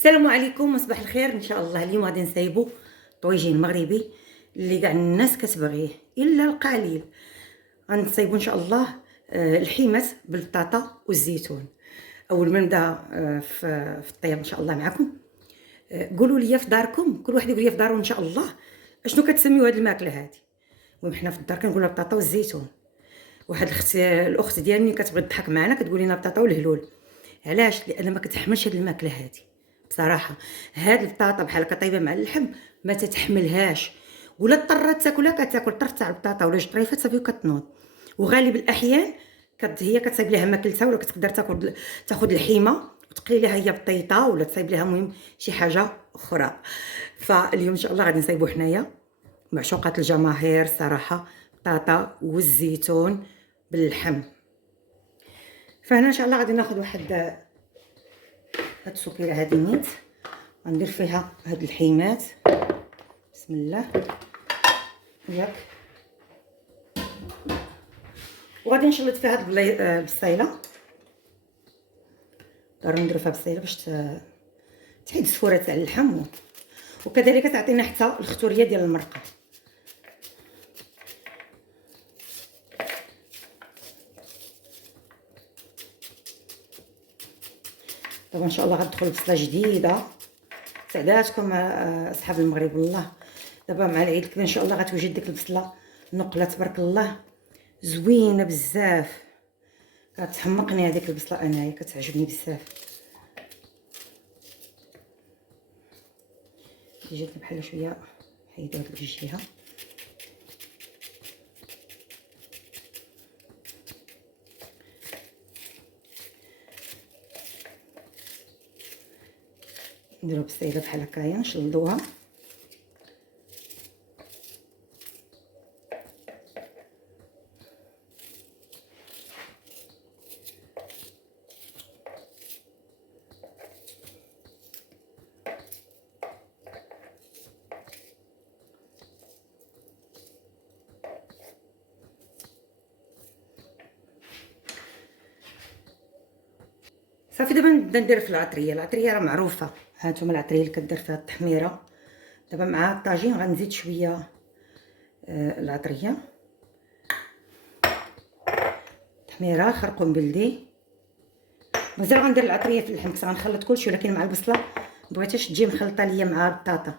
السلام عليكم وصباح الخير. ان شاء الله اليوم غادي نصايبو طويجين مغربي اللي كاع الناس كتبغيه الا القليل. غنصايبو ان شاء الله الحمص بالبطاطا والزيتون. اول ما نبدا في الطياب ان شاء الله معكم. قولوا لي في داركم، كل واحد يقول لي في دارو ان شاء الله اشنو كتسميو هاد الماكله هادي. المهم حنا في الدار كنقولوا البطاطا والزيتون. واحد الاخت ديالي ملي كتبغي تضحك معنا كتقول لنا بطاطا والهلول. علاش؟ لان ما كتحملش هاد الماكله هادي بصراحه. هاد البطاطا بحال هكا طايبه مع اللحم ما تتحملهاش، ولا اضطرات تاكلها كتاكل طرف تاع البطاطا ولا جطريفه صافي وكتنوض. وغالب الاحيان هي كتصايب لها ماكلتها، ولا كتقدر تاخذ الحيمه وتقلي لها هي بطيطه، ولا تصايب لها مهم شي حاجه اخرى. فاليوم ان شاء الله غادي نصايبو حنايا معشوقات الجماهير صراحه، بطاطا والزيتون باللحم. فهنا ان شاء الله غادي ناخذ واحد هاد السكيره هادي نيت، غندير فيها هاد الحيمات. بسم الله ياك. وغادي نشلط فيها هاد البصيله، ضروري نديرو فيها بصيله باش تحيد السفوره تاع اللحم، وكذلك تعطينا حتى الختوريه ديال المرقه. دابا ان شاء الله غتدخل بصله جديده سعداتكم اصحاب المغرب. والله دابا مع العيد كذا ان شاء الله غتوجد ديك البصله نقله تبارك الله زوينه بزاف. كتحمقني هذيك البصله، انايا كتعجبني بزاف. جاتني بحال شويه حيدو هاد الجهه. نديرو بصيله بحال هكايا نشلضوها. صافي دابا نبدا ندير في العطريه راه معروفه. هانتوما العطريه اللي كدير فيها التحميره. دابا مع الطاجين غنزيد شويه العطريه، تحميره خرقوم بلدي. مازال غندير العطريه في اللحم، غنخلط كلشي، ولكن مع البصله مبغيتهاش تجي مخلطه ليا مع البطاطا.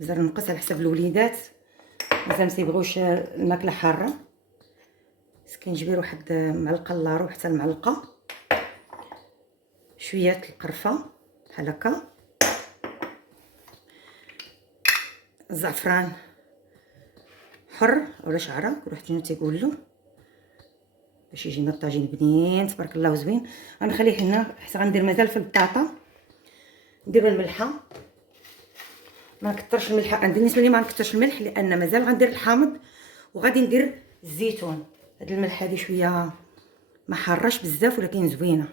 مازال نقص على حساب الوليدات، مازال ما تيبغيوش الماكله حاره. سكينجبير واحد معلقه لارو حتى المعلقه، شويه القرفه بحال هكا، الزعفران حر ولا شعره كل واحد شنو تيقول له، باش يجينا الطاجين بنين تبارك الله وزوين. غنخليه هنا حيت غندير مازال في البطاطا. ندير الملحه، ما نكثرش الملح. بالنسبه لي ما نكثرش الملح لان مازال غندير الحامض، وغادي ندير الزيتون. هاد الملح هادي شويه ما حارش بزاف ولكن زوينه.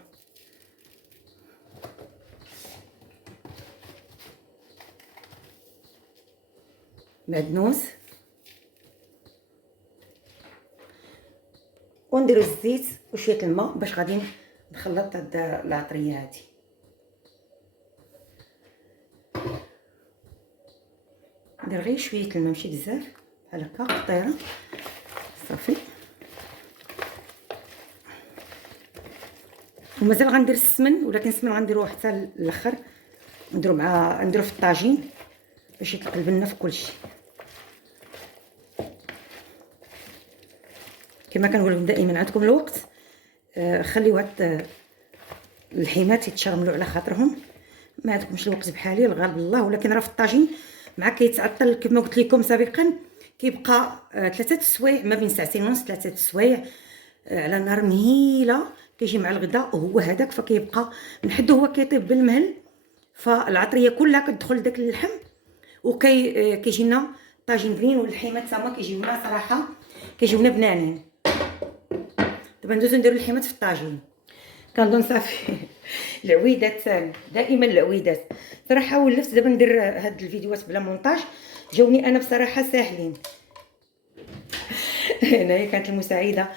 معدنوس، ونديرو الزيت وشويه الماء باش غادي نخلط هاد العطريه هادي. ندير غير شويه الماء ماشي بزاف، بحال هكا قطيره صافي. ومازال غندير السمن، ولكن السمن غنديروه حتى الاخر، نديرو في الطاجين باش يتقلب لنا في كلشي. كما كنقول لكم دائما عندكم الوقت، خليو هاد الحيمات يتشرملوا على خاطرهم. ما عندكمش الوقت بحالي الغالب الله، ولكن راه في الطاجين مع كيتعطل كما قلت لكم سابقا كيبقى 3 السوايع، ما بين ساعتين ونص 3 السوايع على نار مهيله كيجي مع الغداء وهو هذاك. فكيبقى من حد هو كيطيب بالمهل، فالعطريه كلها كتدخل داك اللحم كيجينا طاجين بنين. والحيمات تما كيجيونا صراحه كيجيونا بنانين. دابا ندوزو نديرو الحيمات في الطاجين. كنظن صافي العويدات دائما العويدات صراحه. ولفت دابا ندير هاد الفيديوهات بلا مونتاج، جاوني انا بصراحه ساهلين. هنايا كانت المساعده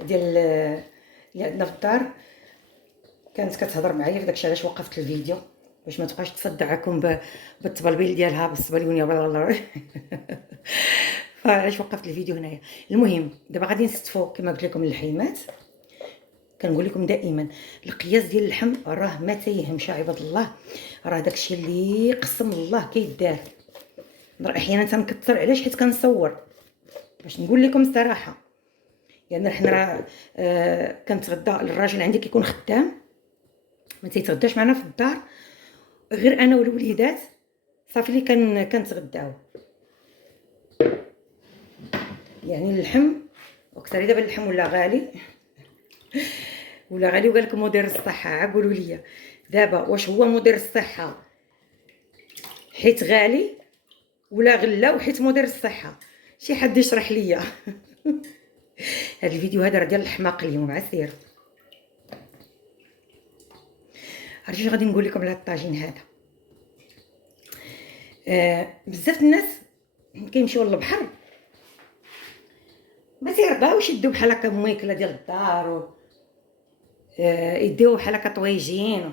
ديال اللي عندنا في الدار كانت كتهضر معايا في داكشي علاش وقفت الفيديو. باش ما تبقاش تصدعكم بالطبلبيل ديالها بالصبليونيه بلا فعلاش وقفت الفيديو هنايا. المهم دابا غادي نستفو كما قلت لكم اللحيمات. كنقول لكم دائما القياس ديال اللحم راه ما تيهمش عباد الله، راه داكشي اللي قسم الله كيدار. راه احيانا تنكثر، علاش؟ حيت كنصور باش نقول لكم الصراحه. يعني حنا راه كنتغدى، الراجل عندي كيكون خدام ما تيتغداش معنا في الدار، غير انا والوليدات صافي اللي كنتغداو. يعني اللحم وكثر دابا اللحم ولا غالي وقال لكم مدير الصحه، قولوا لي دابا واش هو مدير الصحه حيت غالي ولا غلا وحيت مدير الصحه؟ شي حد يشرح ليا. هذا الفيديو هذا راه ديال الحماق اليوم عسير. عرفتي غادي نقول لكم على الطاجين هذا. بزاف الناس كيمشيو للبحر ما تيرضاوش يديو بحال هكا ميكله ديال الدار يديو بحال هكا طويجين.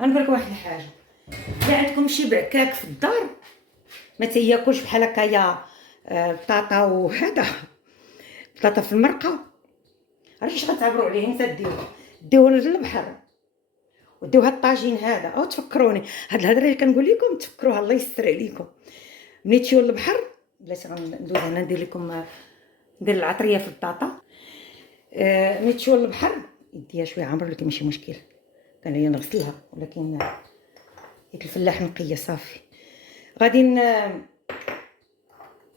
غنقول لكم واحد الحاجه، الا عندكم شي بعكاك في الدار ما تياكلش بحال هكايا بطاطا وهذا بطاطا في المرقه، عرفتي اش غتعبروا عليه؟ نتا ديوه للبحر وديو هاد الطاجين هذا، او تفكروني هاد الهضره اللي كنقول لكم تفكروها الله يستر عليكم. ملي تمشيو للبحر بلاتي غندوز هنا ندير لكم ندير العطريه في البطاطا. ملي تمشيو للبحر يديها شويه عامر ولكن ماشي مشكل، كان هي نغسلها ولكن ديك الفلاح نقيه صافي. غادي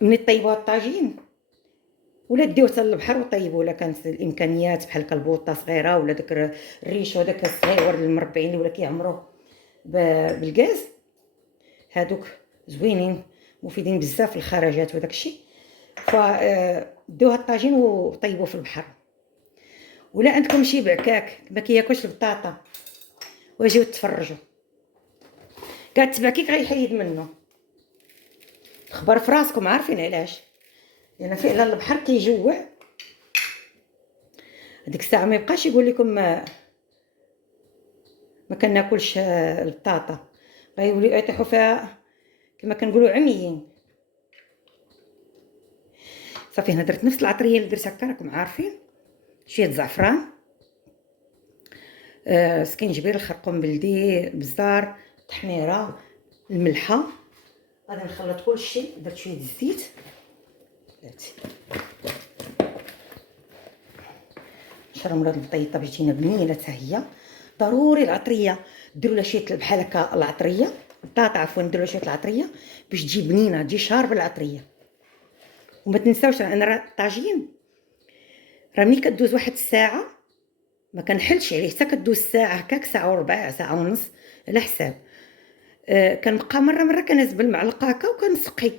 ملي طيبوا الطاجين ولا ديوه حتى للبحر وطيبوا، ولا كانت الامكانيات بحال البوطه صغيره ولا داك الريش هذاك الصغير المربعين اللي ولا كيعمروا بالغاز، هادوك زوينين مفيدين بزاف للخرجات وداك الشيء. فدوها الطاجين وطيبوا في البحر. ولا عندكم شي بعكاك ما كياكلش البطاطا واجيو تفرجوا، كاع التبعكيك غيحيد منه. خبر في راسكم عارفين علاش؟ لان فعلا البحر كيجوع. هذيك الساعه ما يبقاش يقول لكم ما كناكلش البطاطا، غيوليو يطيحوا فيها كما كنقولوا عميين. صافي هنا درت نفس العطريه اللي درت هكا راكم عارفين، شويه زعفران، سكينجبير، الخرقوم بلدي، بزار، التحميره، الملحه. غادي نخلط كلشي. درت شويه الزيت، بلاتي نشرم هاد البطيطه باش تجينا بنينه حتى هي. ضروري العطريه ديروا لها شويه بحال هكا العطريه البطاطا عفوا، ديروا لها شويه العطريه باش تجي بنينه، تجي شاربه العطريه. وما تنساوش انا راه الطاجين راه ملي كدوز واحد الساعه ما كنحلش عليه، حتى كدوز ساعه هكاك، ساعه وربع، ساعه ونص على حساب. كنبقى مره كنهز بالمعلقه هكا وكنسقي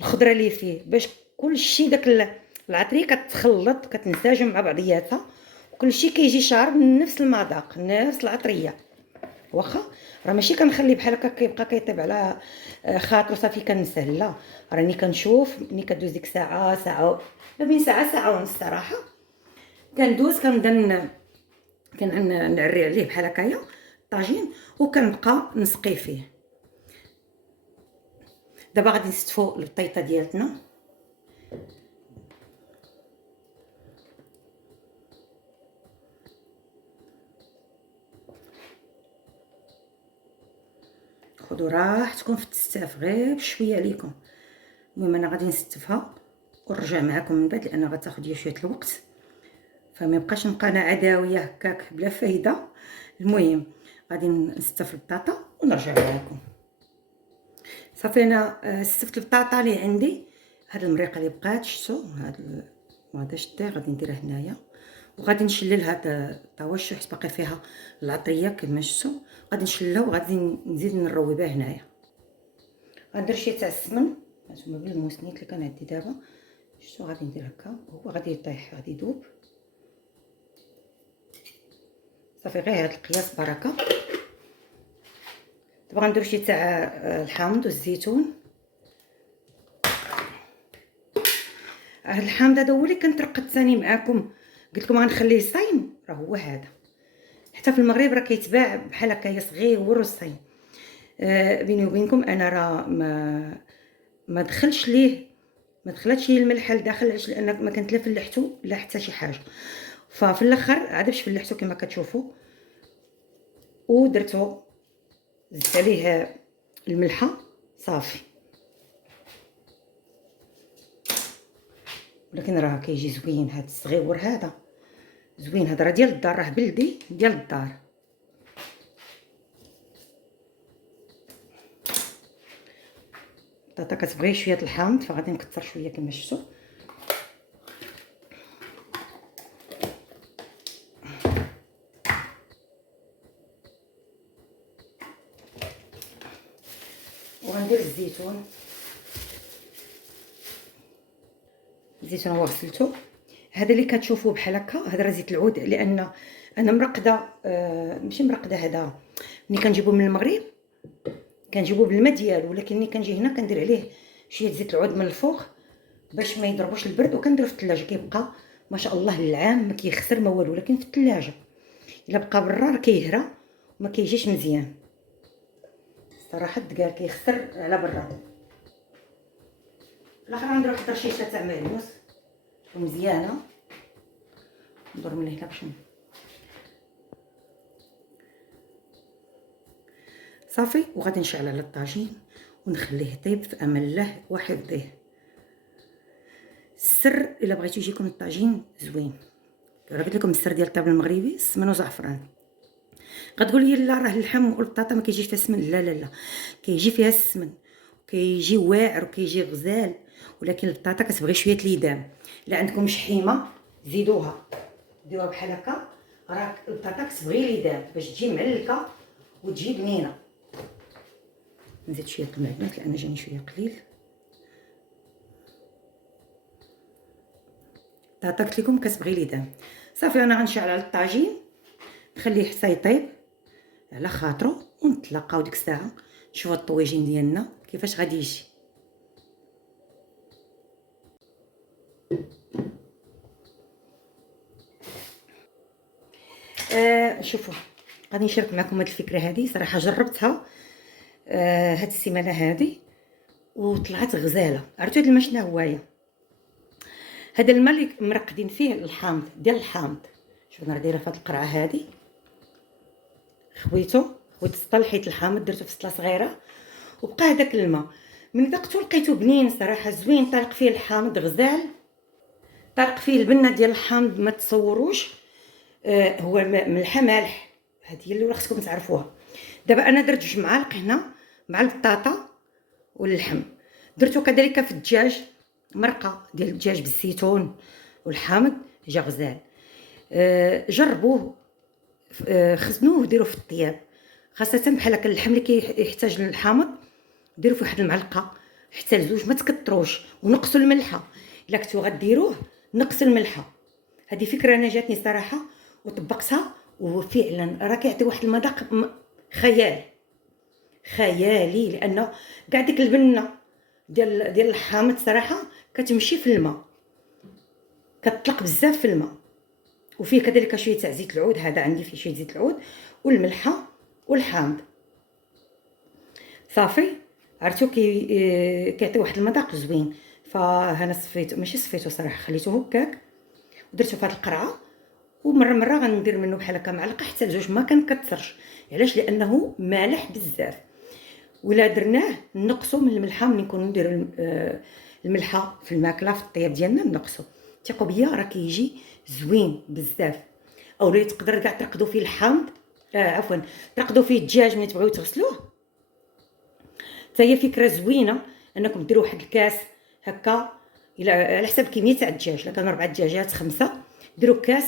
الخضره اللي فيه باش كلشي داك العطريه كتخلط كتنسجم مع بعضياتها وكلشي كيجي شارب من نفس المذاق نفس العطريه. واخا راه ماشي كنخلي بحال هكا كيبقى كيطيب على خاطر صافي كنساه، لا راني كنشوف ملي كدوز ديك ساعه ما بين ساعه ونص صراحه كندوز كنبدا كنعري عليه بحال هكايا الطاجين وكنبقى نسقي فيه. دابا غادي نستفو البطيطه ديالتنا. خذوا راحتكم في التستاف غير بشويه عليكم. المهم انا غادي نستفها ونرجع معكم من بعد لان غتاخذ شويه الوقت، فما يبقاش نبقى انا عداويه هكاك بلا فايده. المهم غادي نستف البطاطا ونرجع معكم. صافي انا استفت البطاطا اللي عندي، هاد المريقه اللي بقات شفتوا هذا شتي غادي نديرها هنايا وغادي نشلل هاد الطاوش حيت باقي فيها العطريه كما شفتوا. غادي نشللها وغادي نزيد نروي بها هنايا. غندير شي تاع السمن هانتوما بالموسنيت اللي كان عندي دابا شفتوا. غادي ندير هكا هو غادي يطيح غادي يذوب صافي. غير هاد القياس بركه. دابا غندير شي تاع الحامض والزيتون. هاد الحامض هذا هو اللي كنت رقدت ثاني معاكم قلت لكم غنخليه صايم، راه هو هذا. حتى في المغرب راه كيتباع بحال هكايا صغير ورصين. بيني وبينكم انا راه ما دخلش ليه، ما دخلتش ليه الملحه لداخل، علاش؟ لان ما كنت لا فلحتو لا حتى شي حاجه. ففي الاخر عاد باش فلحتو كما كتشوفوا ودرتو، زدت عليه الملحه صافي. ولكن راه كيجي زوين هاد الصغيور هذا، زوين هذا، راه ديال الدار، راه بلدي ديال الدار. البطاطا كتبغي شويه الحامض فغادي نكثر شويه كما شفتوا. وغندير الزيتون، الزيتون هو غسلته. هذا اللي كتشوفوه بحال هكا هذا راه زيت العود، لان انا مرقده، ماشي مرقده، هذا ملي كنجيبو من المغرب كنجيبو بالماء ديالو، ولكن ملي كنجي هنا كندير عليه شويه زيت العود من الفوق باش ما يضربوش البرد، وكنديرو في الثلاجه كيبقى ما شاء الله العام، ما كيخسر ما والو. لكن في الثلاجه الا بقى برا راه كيهرى وما كيجيش مزيان صراحه، الدكار كيخسر على برا. في الاخر غندير واحد الرشيشه تاع مايونيز مزيانه، ندور من هنا باش صافي. وغادي نشعل على الطاجين ونخليه يطيب في امان الله وحفظه. السر الا بغيتو يجيكم الطاجين زوين، راه قلت لكم السر ديال الطابل المغربي السمن وزعفران. غتقول لي لا راه اللحم والبطاطا ما كيجيش فيها السمن، لا لا لا، كيجي فيها السمن، كيجي واعر وكيجي غزال، ولكن البطاطا كتبغي شويه ليدام. الا عندكم شحيمه زيدوها، ديروها بحال هكا، راه البطاطا كتبغي ليدام باش تجي معلكه وتجي بنينه. نزيد شويه المعدنوس لان جاني شويه قليل. البطاطا قلت لكم كتبغي ليدام. صافي انا غنشعل على الطاجين نخليه حتى يطيب على خاطرو، ونتلاقاو ديك الساعه نشوفوا الطويجين ديالنا كيفاش غادي يجي. شوفوا غادي نشارك معكم هاد الفكره هذه، صراحه جربتها هاد السيمانه هذه وطلعت غزاله. عرفتوا هاد الماء شنو هوايا؟ هذا الماء اللي مرقدين فيه الحامض ديال الحامض. شوفوا انا دايره في هاد القرعه هذه، خويت السطل، حيت الحامض درتو في سطله صغيره وبقى هذاك الماء. من ذقته لقيته بنين صراحه، زوين، طالق فيه الحامض غزال، طالق فيه البنه ديال الحامض ما تصوروش. هو ملحه مالح، هذه هي اللي خصكم تعرفوها. دابا انا درت 2 معالق هنا مع البطاطا واللحم. درتو كذلك في الدجاج، مرقه ديال الدجاج بالزيتون والحامض، جا غزال. جربوه، خزنوه وديروه في الطياب، خاصه بحال هكا اللحم اللي كيحتاج للحامض ديروا فيه واحد المعلقه حتى ل2، ما تكثروش، ونقصوا الملحه. الا كنتو غديروه نقصوا الملحه. هذه فكره انا جاتني صراحه وطبقتها، وفعلا راه كيعطي واحد المذاق خيالي، لانه كاع ديك البنه ديال الحامض صراحه كتمشي في الماء، كتطلق بزاف في الماء. وفيه كذلك شويه تاع زيت العود، هذا عندي فيه شويه زيت العود والملحه والحامض. صافي عرفتو كيعطي واحد المذاق زوين. فانا صفيتو، ماشي صفيتو صراحه، خليته هكاك ودرتو في هاد القرعه. ومره غندير منه بحال هكا معلقه حتى ل2، ما كنكثرش. علاش؟ لانه مالح بزاف. ولا درناه نقصوا من الملحه، ملي نكونوا نديروا الملحه في الماكله في الطياب ديالنا نقصوا. ثقوا بيا راه كيجي زوين بزاف. او لا تقدر كاع ترقدوا فيه الحامض، عفوا ترقدوا فيه الدجاج ملي تبغيو تغسلوه. حتى هي فكره زوينه انكم ديروا واحد الكاس هكا، الى على حسب كميه تاع الدجاج. الا كانوا 4 دجاجات 5 ديروا كاس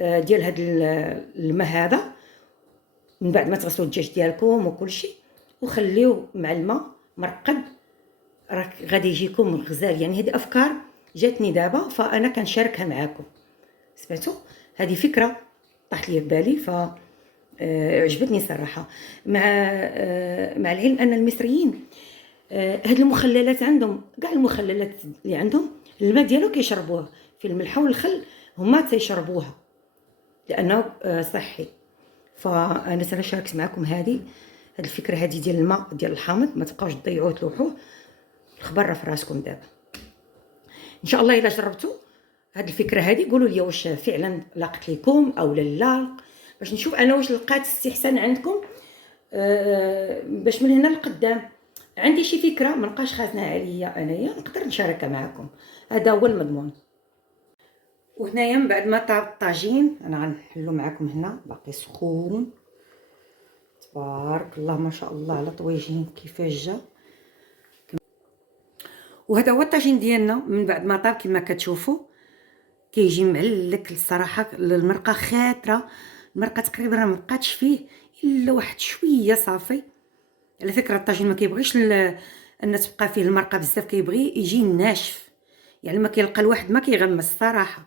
ديال هاد الماء هذا من بعد ما تغسلوا الدجاج ديالكم وكل شيء، وخليوه مع الماء مرقد، راه غادي يجيكم غزال. يعني هذه افكار جاتني دابا فانا كنشاركها معاكم. سمعتوا هذه فكره طاحت لي في بالي، ف عجبتني صراحه. مع العلم ان المصريين هاد المخللات عندهم، كاع المخللات اللي عندهم الماء ديالو كيشربوه في الملحه والخل، هما تيشربوها لانه صحي. فانا سنة شاركت معكم هذه الفكره هذه ديال الماء ديال الحامض، ما تبقاوش تضيعوه تلوحوه. الخبر راه في راسكم دابا ان شاء الله. الا جربتوا هاد الفكره هذه قولوا لي واش فعلا لاقت لكم او لا، باش نشوف انا واش لقات استحسان عندكم. باش من هنا لقدام عندي شي فكره ما نبقاش خازنها عليا انايا، نقدر نشاركها معكم. هذا هو المضمون. وهنايا من بعد ما طاب الطاجين انا غنحلو معكم هنا باقي سخون. تبارك الله ما شاء الله على طويجين كيفاش جا. وهذا هو الطاجين ديالنا من بعد ما طاب كما كتشوفوا، كيجي معلك الصراحه. المرقه خاطره، المرقه تقريبا ما بقاتش فيه الا واحد شويه صافي. على فكره الطاجين ما كيبغيش ان تبقى فيه المرقه بزاف، كيبغي يجي ناشف. يعني ما كيلقى الواحد ما كيغمس الصراحه،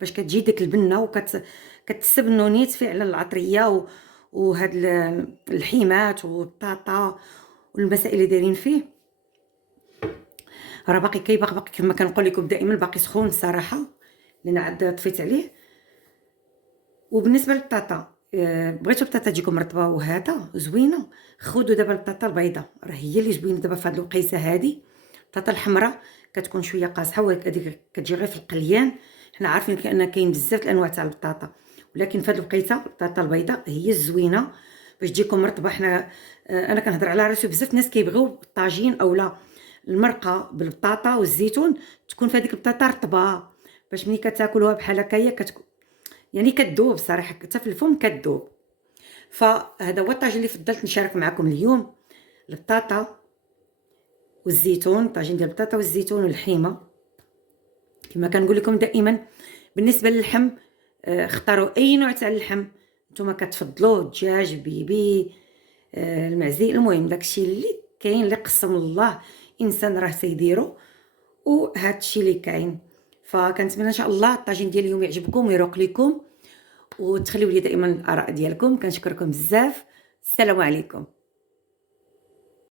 باش كتجي ديك البنه كتسب النونيت فعلا العطريه وهاد الحيمات والبطاطا والمسائل اللي دايرين فيه. راه باقي كيبقى باقي كما كنقول لكم دائما باقي سخون الصراحه، لان عاد طفيت عليه. وبالنسبه للبطاطا، بغيتو البطاطا تجيكم مرطبه وهذا زوينه، خذوا دابا البطاطا البيضاء، راه هي اللي زوينه دابا في هذه الوقيته هذه. البطاطا الحمراء كتكون شويه قاصحه، وهذيك كتجي غير في القليان. حنا عارفين ان كاين بزاف الانواع تاع البطاطا، ولكن في هذه الوقيته البطاطا البيضاء هي الزوينه باش تجيكم مرطبه. حنا انا كنهضر على راسي، بزاف الناس كيبغيو الطاجين اولا المرقه بالبطاطا والزيتون تكون في هذيك البطاطا رطبه، باش ملي كتاكلوها بحال هكايا يعني كتذوب صراحه، حتى في الفم كتذوب. فهذا هو الطاجين اللي فضلت نشارك معكم اليوم، البطاطا والزيتون، طاجين ديال البطاطا والزيتون والحيمه. كما كنقول لكم دائما بالنسبه للحم، اختاروا اي نوع تاع اللحم نتوما كتفضلوه، دجاج، بيبي، المعزي، المهم داكشي اللي كاين اللي قسم الله انسان راه سيديرو، وهذا الشيء اللي كاين. فكنتمنى ان شاء الله الطاجين ديال اليوم يعجبكم ويروق لكم، وتخليوا لي دائما الاراء ديالكم. كنشكركم بزاف. السلام عليكم.